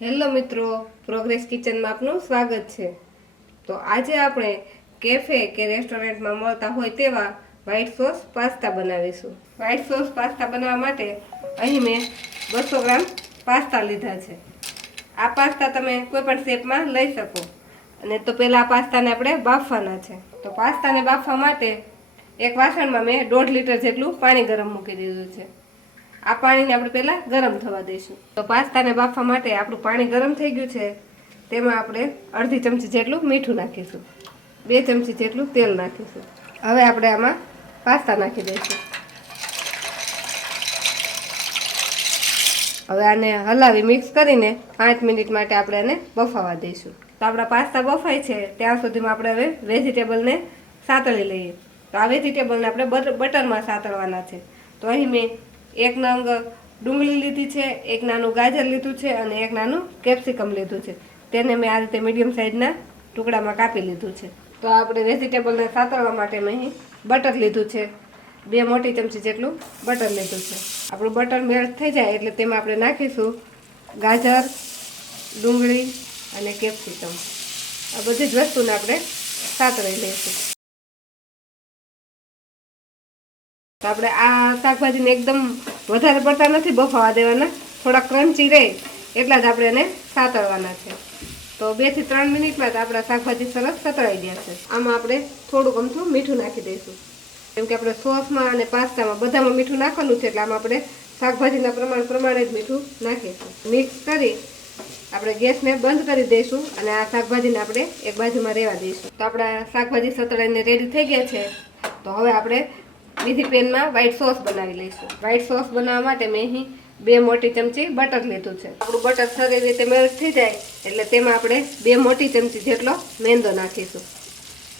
Hello મિત્રો, progress કિચનમાં આપનું સ્વાગત છે। તો આજે આપણે કેફે કે રેસ્ટોરન્ટમાં મળતા હોય તેવા વ્હાઈટ સોસ પાસ્તા બનાવીશું। વ્હાઈટ સોસ પાસ્તા બનાવવા માટે અહીં મેં 200 ગ્રામ પાસ્તા લીધા છે। આ પાસ્તા તમે કોઈ પણ શેપમાં લઈ શકો। અને તો પહેલાં આ પાસ્તાને આપણે બાફવાના છે। તો પાસ્તાને બાફવા માટે એક વાસણમાં મેં 1.5 લીટર જેટલું પાણી ગરમ મૂકી દીધું છે। આ પાણીને આપણે પહેલાં ગરમ થવા દઈશું। તો પાસ્તાને બાફવા માટે આપણું પાણી ગરમ થઈ ગયું છે। તેમાં આપણે અડધી ચમચી જેટલું મીઠું નાખીશું, 2 ચમચી જેટલું તેલ નાખીશું। હવે આપણે આમાં પાસ્તા નાખી દઈશું। હવે આને હલાવી મિક્સ કરીને 5 મિનિટ માટે આપણે આને બફાવા દઈશું। તો આપણા પાસ્તા બફાય છે ત્યાં સુધીમાં આપણે હવે વેજીટેબલને સાતળી લઈએ। તો આ વેજીટેબલને આપણે બટરમાં સાતળવાના છે। તો અહીં મેં 1 નંગ ડુંગળી લીધી છે, 1 નાનું ગાજર લીધું છે અને 1 નાનું કેપ્સિકમ લીધું છે। તેને મેં આ રીતે મીડિયમ સાઇઝના ટુકડામાં કાપી લીધું છે। તો આપણે વેજીટેબલને સાતળવા માટે મેં અહીં બટર લીધું છે, 2 મોટી ચમચી જેટલું બટર લીધું છે। આપણું બટર મેલ્ટ થઈ જાય એટલે તેમાં આપણે નાખીશું ગાજર, ડુંગળી અને કેપ્સિકમ। આ બધી જ વસ્તુને આપણે સાતળી લઈશું। તો આપણે આ શાકભાજીને એકદમ વધારે પડતા નથી બફાવા દેવાના, થોડા ક્રન્ચી રહે એટલા જ આપણે એને સાતળવાના છે। તો 2 થી 3 મિનિટમાં તો આપણા શાકભાજી સરસ સતળાઈ ગયા છે। આમાં આપણે થોડુંક અમથું મીઠું નાખી દઈશું, કેમ કે આપણે સોસમાં અને પાસ્તામાં બધામાં મીઠું નાખવાનું છે, એટલે આમાં આપણે શાકભાજીના પ્રમાણે જ મીઠું નાખીશું। મિક્સ કરી આપણે ગેસને બંધ કરી દઈશું અને આ શાકભાજીને આપણે એક બાજુમાં રહેવા દઈશું। તો આપણા શાકભાજી સતળાઈને રેડી થઈ ગયા છે। તો હવે આપણે બીજી પેનમાં વ્હાઈટ સોસ બનાવી લઈશું। વ્હાઈટ સોસ બનાવવા માટે મેં અહીં 2 મોટી ચમચી બટર લીધું છે। આપણું બટર સારી રીતે મેલ્ટ થઈ જાય એટલે તેમાં આપણે 2 મોટી ચમચી જેટલો મેંદો નાખીશું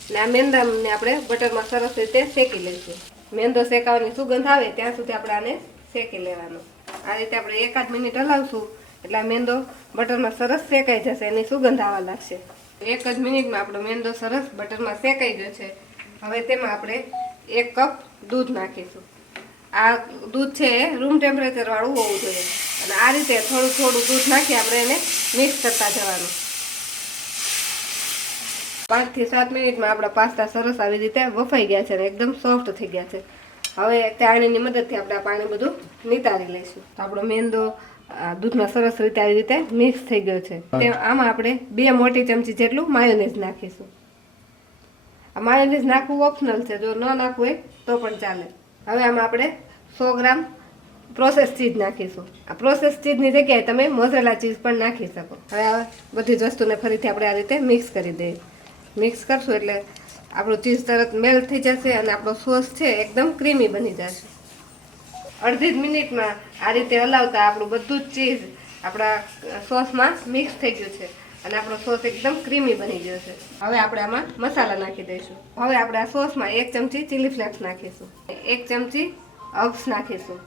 અને આ મેંદાને આપણે બટરમાં સરસ રીતે શેકી લઈશું। મેંદો શેકાવાની સુગંધ આવે ત્યાં સુધી આપણે આને શેકી લેવાનો। આ રીતે આપણે 1 મિનિટ હલાવશું એટલે આ મેંદો બટરમાં સરસ શેકાઈ જશે, એની સુગંધ આવવા લાગશે। 1 જ મિનિટમાં આપણો મેંદો સરસ બટરમાં શેકાઈ ગયો છે। હવે તેમાં આપણે 1 કપ દૂધ નાખીશું। આ દૂધ છે એ રૂમ ટેમ્પરેચર વાળું હોવું જોઈએ અને આ રીતે થોડું થોડું દૂધ નાખી આપણે એને મિક્સ કરતા જવાનું। 5 થી 7 મિનિટમાં આપણા પાસ્તા સરસ આવી રીતે બફાઈ ગયા છે અને એકદમ સોફ્ટ થઈ ગયા છે। હવે ચાળણીની મદદથી આપણે આ પાણી બધું નિતારી લઈશું। તો આપણો મેંદો દૂધમાં સરસ રીતે આવી રીતે મિક્સ થઈ ગયો છે। આમાં આપણે 2 મોટી ચમચી જેટલું માયોનીઝ નાખીશું। આ માયોનીઝ નાખવું ઓપ્શનલ છે, જો ન નાખવું હોય તો પણ ચાલે। હવે આમાં આપણે 100 ગ્રામ પ્રોસેસ ચીઝ નાખીશું। આ પ્રોસેસ ચીઝની જગ્યાએ તમે મોઝરેલા ચીઝ પણ નાખી શકો। હવે આ બધી જ વસ્તુને ફરીથી આપણે આ રીતે મિક્સ કરી દઈએ। મિક્સ કરશું એટલે આપણું ચીઝ તરત મેલ્ટ થઈ જશે અને આપણો સોસ છે એકદમ ક્રીમી બની જશે। અડધી જ મિનિટમાં આ રીતે હલાવતા આપણું બધું જ ચીઝ આપણા સોસમાં મિક્સ થઈ ગયું છે અને આપણો સોસ એકદમ ક્રીમી બની ગયો છે। હવે આપણે આમાં મસાલા નાખી દઈશું। હવે આપણે આ સોસમાં 1 ચમચી ચીલી ફ્લેક્સ નાખીશું, 1 ચમચી હર્બ્સ નાખીશું,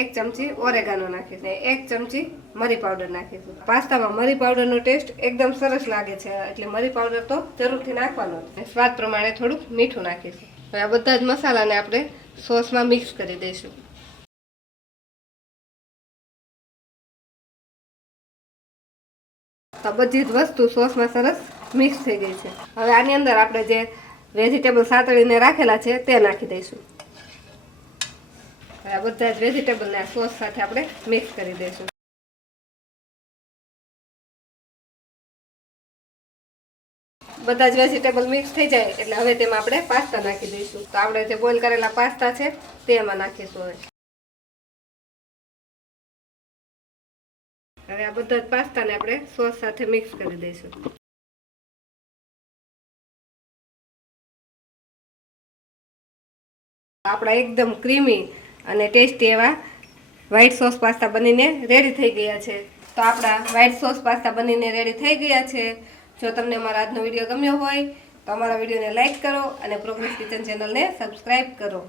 1 ચમચી ઓરેગાનો નાખીશું, 1 ચમચી મરી પાવડર નાખીશું। પાસ્તામાં મરી પાવડરનો ટેસ્ટ એકદમ સરસ લાગે છે એટલે મરી પાવડર તો જરૂરથી નાખવાનો છે। સ્વાદ પ્રમાણે થોડુંક મીઠું નાખીશું। હવે આ બધા જ મસાલાને આપણે સોસમાં મિક્સ કરી દઈશું। તો બધી જ વસ્તુ સોસમાં સરસ મિક્સ થઈ ગઈ છે। હવે આની અંદર આપણે જે વેજીટેબલ સાતળીને રાખેલા છે તે નાખી દઈશું। આ બધા જ વેજીટેબલને આ સોસ સાથે આપણે મિક્સ કરી દઈશું। બધા જ વેજીટેબલ મિક્સ થઈ જાય એટલે હવે તેમાં આપણે પાસ્તા નાખી દઈશું। તો આપણે જે બોઇલ કરેલા પાસ્તા છે તે એમાં નાખીશું। હવે આ બધા જ પાસ્તાને આપણે સોસ સાથે મિક્સ કરી દઈશું। આપણા એકદમ ક્રીમી અને ટેસ્ટી એવા વ્હાઈટ સોસ પાસ્તા બનીને રેડી થઈ ગયા છે। તો આપણા વ્હાઈટ સોસ પાસ્તા બનીને રેડી થઈ ગયા છે। જો તમને અમારો આજનો વિડીયો ગમ્યો હોય તો અમારા વિડીયોને લાઈક કરો અને પ્રોગ્રેસ કિચન ચેનલને સબસ્ક્રાઈબ કરો।